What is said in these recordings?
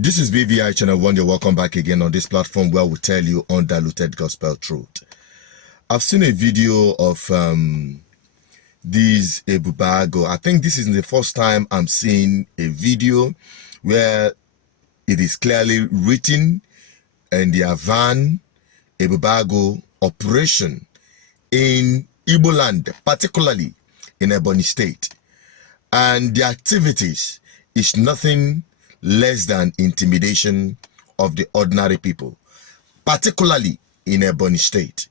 This is BVI Channel 1. You're welcome back again on this platform where we tell you undiluted gospel truth. I've seen a video of this Ebubeagu. I think this is the first time I'm seeing a video where it is clearly written in their van Ebubeagu operation in Igbo land, particularly in Ebonyi state. And the activities is nothing less than intimidation of the ordinary people, particularly in Ebonyi state.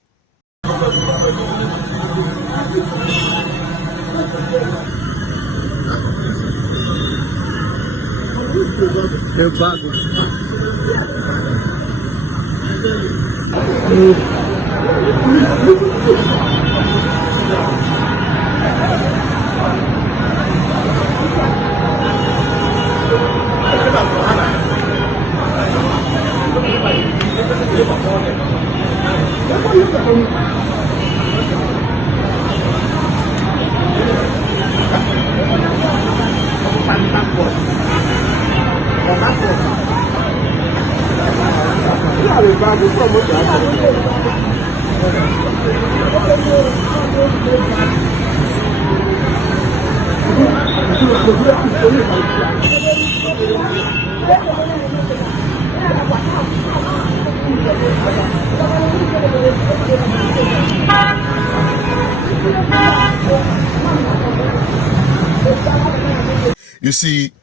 You see,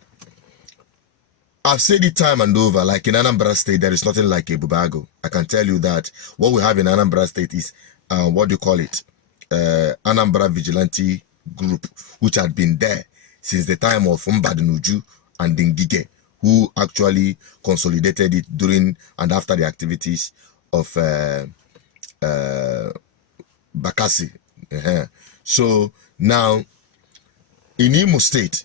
I've said it time and over, like in Anambra State, there is nothing like Ebubeagu. I can tell you that what we have in Anambra State is, what do you call it? Anambra Vigilante Group, which had been there since the time of Mbadinuju and Ngige, who actually consolidated it during and after the activities of Bakassi. So now, in Imo State,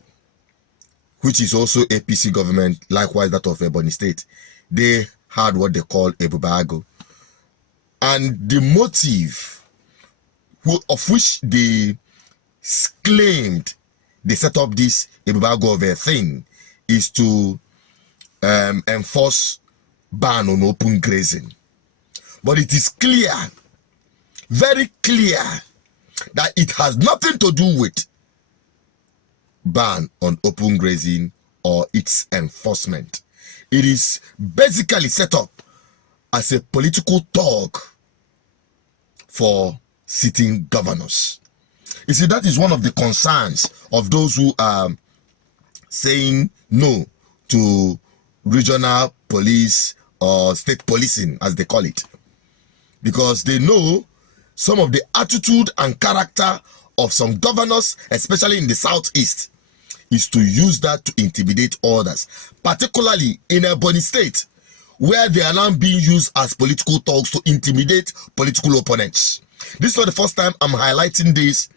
which is also APC government, likewise that of Ebonyi State, they had what they call Ebubeagu. And the motive of which they claimed they set up this Ebubeagu of a thing is to enforce ban on open grazing. But it is clear, very clear, that it has nothing to do with ban on open grazing or its enforcement. It is basically set up as a political talk for sitting governors. You see, that is one of the concerns of those who are saying no to regional police or state policing, as they call it, because they know some of the attitude and character of some governors, especially in the southeast, is to use that to intimidate others, particularly in Ebonyi State, where they are now being used as political talks to intimidate political opponents. This is not the first time I'm highlighting this,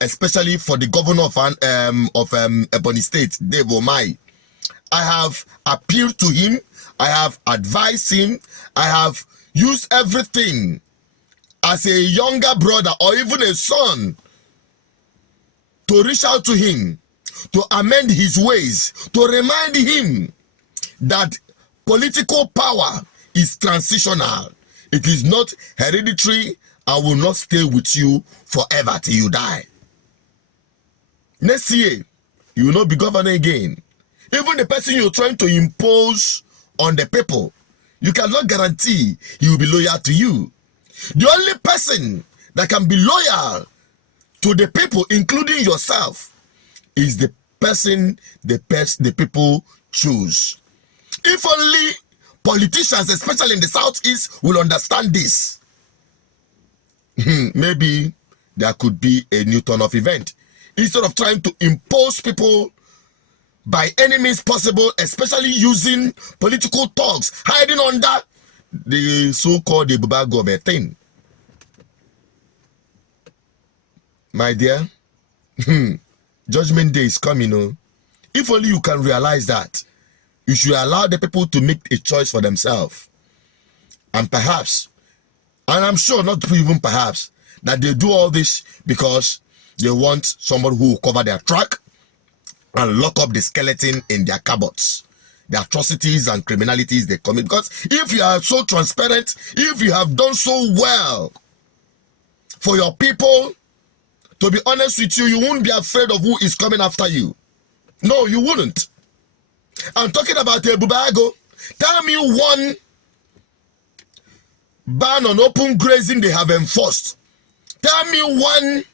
especially for the governor of Ebonyi State, Dave Omai. I have appealed to him, I have advised him, I have used everything as a younger brother or even a son to reach out to him, to amend his ways, to remind him that political power is transitional. It is not hereditary and will not stay with you forever till you die. Next year, you will not be governor again. Even the person you're trying to impose on the people, you cannot guarantee he will be loyal to you. The only person that can be loyal to the people, including yourself, is the person the people choose. If only politicians, especially in the southeast, will understand this, maybe there could be a new turn of event. Instead of trying to impose people by any means possible, especially using political talks, hiding under the so-called Ebubeagu of a thing. My dear, Judgment Day is coming. Oh. If only you can realize that, you should allow the people to make a choice for themselves. And perhaps, and I'm sure not even perhaps, that they do all this because they want someone who will cover their track and lock up the skeleton in their cupboards. the atrocities and criminalities they commit. Because if you are so transparent, if you have done so well for your people, to be honest with you, you won't be afraid of who is coming after you. No, you wouldn't. I'm talking about Ebubeagu. Tell me one ban on open grazing they have enforced. Tell me one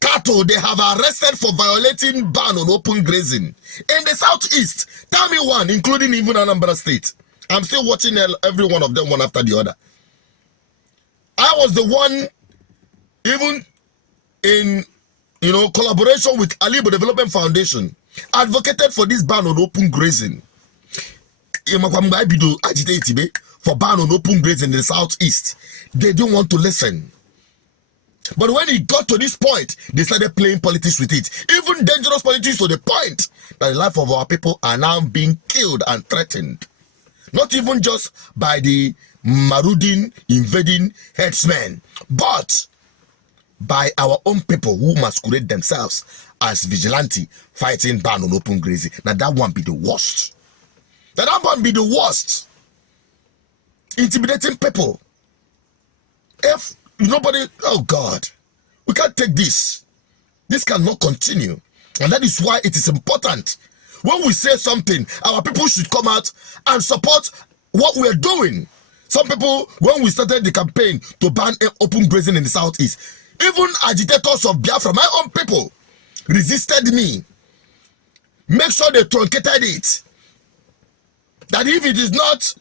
cattle they have arrested for violating ban on open grazing in the southeast. Tell me one, including even Anambra State. I'm still watching every one of them one after the other. I was the one, even in collaboration with Alibo Development Foundation, advocated for this ban on open grazing. For ban on open grazing in the southeast. They didn't want to listen. But when it got to this point, they started playing politics with it. Even dangerous politics to the point that the life of our people are now being killed and threatened. Not even just by the marauding, invading herdsmen, but by our own people who masquerade themselves as vigilante fighting ban on open grazing. Now that one be the worst. That one be the worst. Intimidating people. If nobody, oh God, we can't take this. This cannot continue. And that is why it is important. When we say something, our people should come out and support what we're doing. Some people, when we started the campaign to ban open grazing in the southeast, even agitators of Biafra, my own people, resisted me. Make sure they truncated it. That if it is not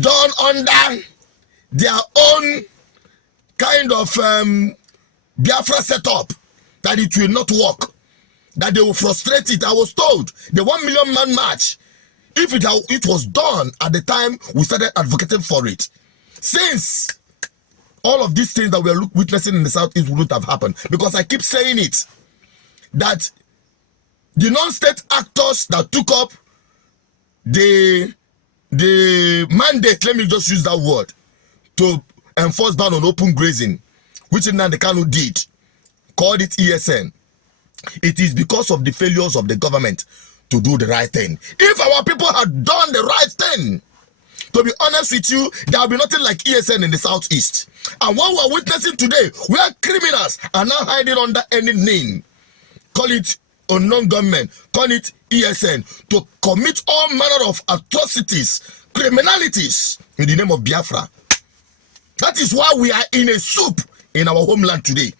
done under their own kind of Biafra setup, that it will not work, that they will frustrate it. I was told the 1 million man march, if it was done at the time we started advocating for it, since all of these things that we are witnessing in the southeast wouldn't have happened. Because I keep saying it, that the non-state actors that took up the mandate, let me just use that word, to enforce ban on open grazing, which Nnamdi Kanu did, called it ESN. It is because of the failures of the government to do the right thing. If our people had done the right thing, to be honest with you, there will be nothing like ESN in the southeast. And what we are witnessing today, where criminals are now hiding under any name, call it unknown government, call it ESN, to commit all manner of atrocities, criminalities in the name of Biafra. That is why we are in a soup in our homeland today.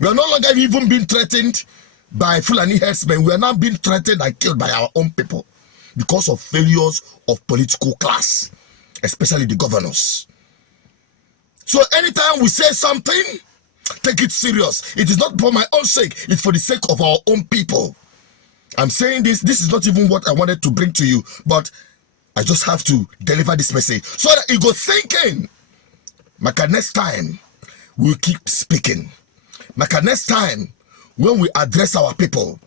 We are no longer even being threatened by Fulani herdsmen. We are now being threatened and killed by our own people because of failures of political class, especially the governors. So anytime we say something, take it serious. It is not for my own sake, it's for the sake of our own people. I'm saying this is not even what I wanted to bring to you, but I just have to deliver this message so that it goes sink in. Maka next time, we'll keep speaking. Maka next time, when we address our people,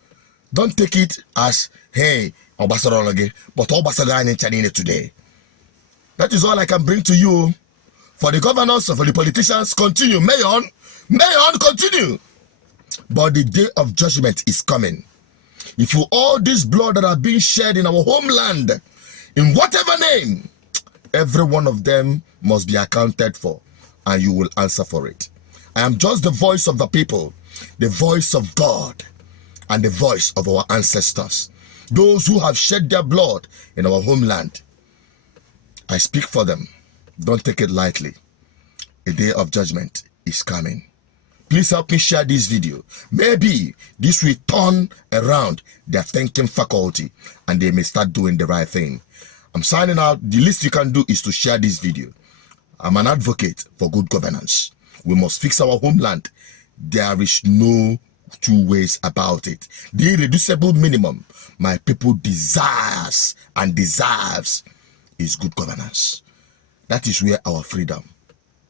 don't take it as, hey, Obasarologe, but Obasarologe today. That is all I can bring to you. For the governors, for the politicians, continue. May on, continue. But the day of judgment is coming. If you all this blood that are being shed in our homeland, in whatever name, every one of them must be accounted for, and you will answer for it. I am just the voice of the people, the voice of God, and the voice of our ancestors, those who have shed their blood in our homeland. I speak for them. Don't take it lightly. A day of judgment is coming. Please help me share this video. Maybe this will turn around their thinking faculty and they may start doing the right thing. I'm signing out. The least you can do is to share this video. I'm an advocate for good governance. We must fix our homeland. There is no two ways about it. The irreducible minimum my people desires and deserves is good governance. That is where our freedom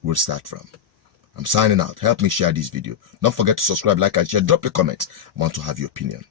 will start from. I'm signing out. Help me share this video. Don't forget to subscribe, like, and share. Drop a comment. I want to have your opinion.